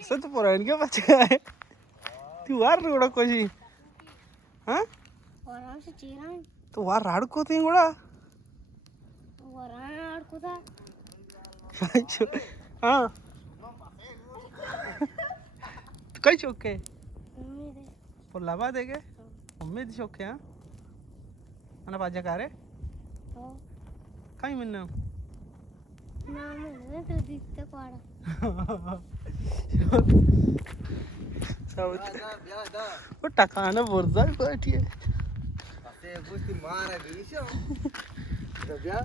सत पुराण के बच्चे आए तू वार रोड़ा कोई हाँ वरान से चीरा तो वार राड को थे गोड़ा वरान राड को था हाँ कई चौके पुलावा देगे उम्मीद चौके हाँ अना पाजा कारे कहीं मिलना नाम है तो दिखते पाड़ा वो टकाना बोलता है बैठी है असे गोष्टी मारा गेलीशो रब्या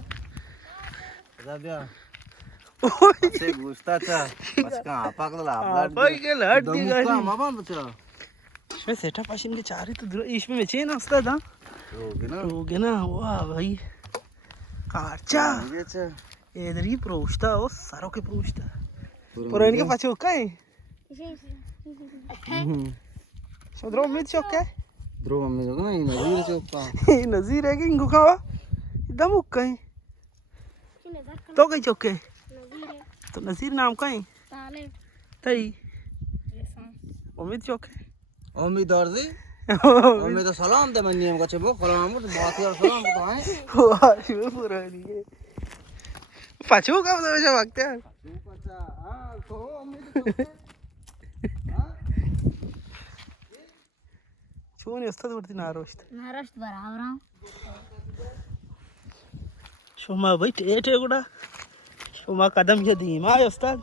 असे गोष्टाचा बसका आपाकला आपला बाई के लट दी गाड़ी मामा बचा इसमें सेटअप मशीन के चार ही तो इसमें में चेन असता था हो गया ना वाह भाई काचा इधर ही प्रोष्टा वो सारों के प्रोष्टा पर इनके पाछे क्या है शोधरो उम्मीद चौक क्या है द्रो मम्मी लोग ना नजीर चौका नजीर है कि इनको खावा इधर मुक कहीं तो कहीं चौक है तो नजीर नाम का है तई उम्मीद चौक है उम्मीद और जी उम्मीद तो सलाम दे मन्नी हम कच्चे वो सलाम तो बात यार सलाम तो है वाह शिव पुरानी है पाछू का मतलब ऐसा भागते हैं अच्छा हां तो उम्मीद हां शोनी असतात वरती नारोष्ट बराबर शोमा भाई टेटे गुडा शोमा कदम के धीमा आहे असतात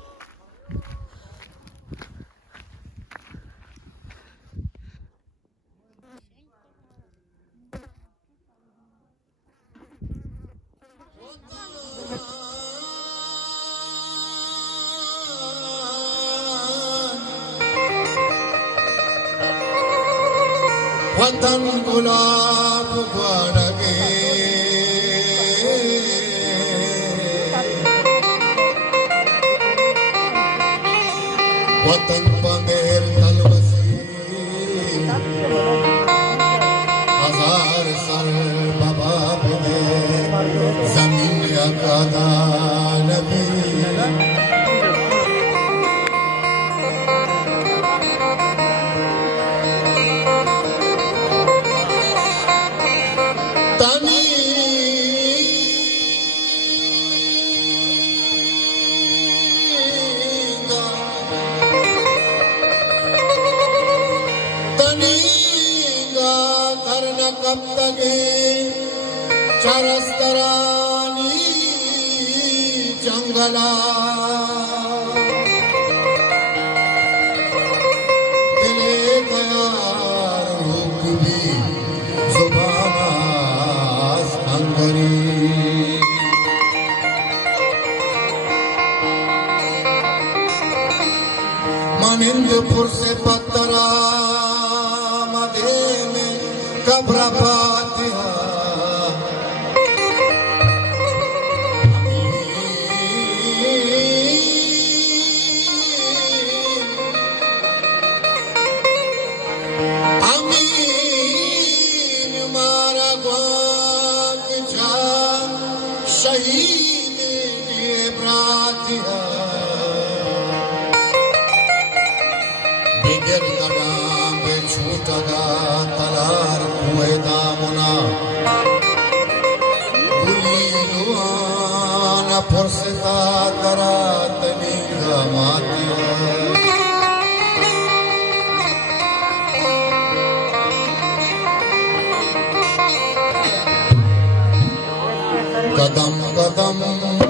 वतन गुलाब बड़गे वतन पंदेर तलवसी हजार सर बाबा बने जमीन अकादा नबी चरस्तरानी जंगला दिले गया रुक भी जुबाना अंगरी मनिंदपुर से पत्तरा मधे में कब्र पातिहा शहीद दिए प्रातिहा बिगर कदम पे छूटगा तलार कुएं दामुना बुलीलुआना फुर्सता करा तनिगा मातिया कदम कदम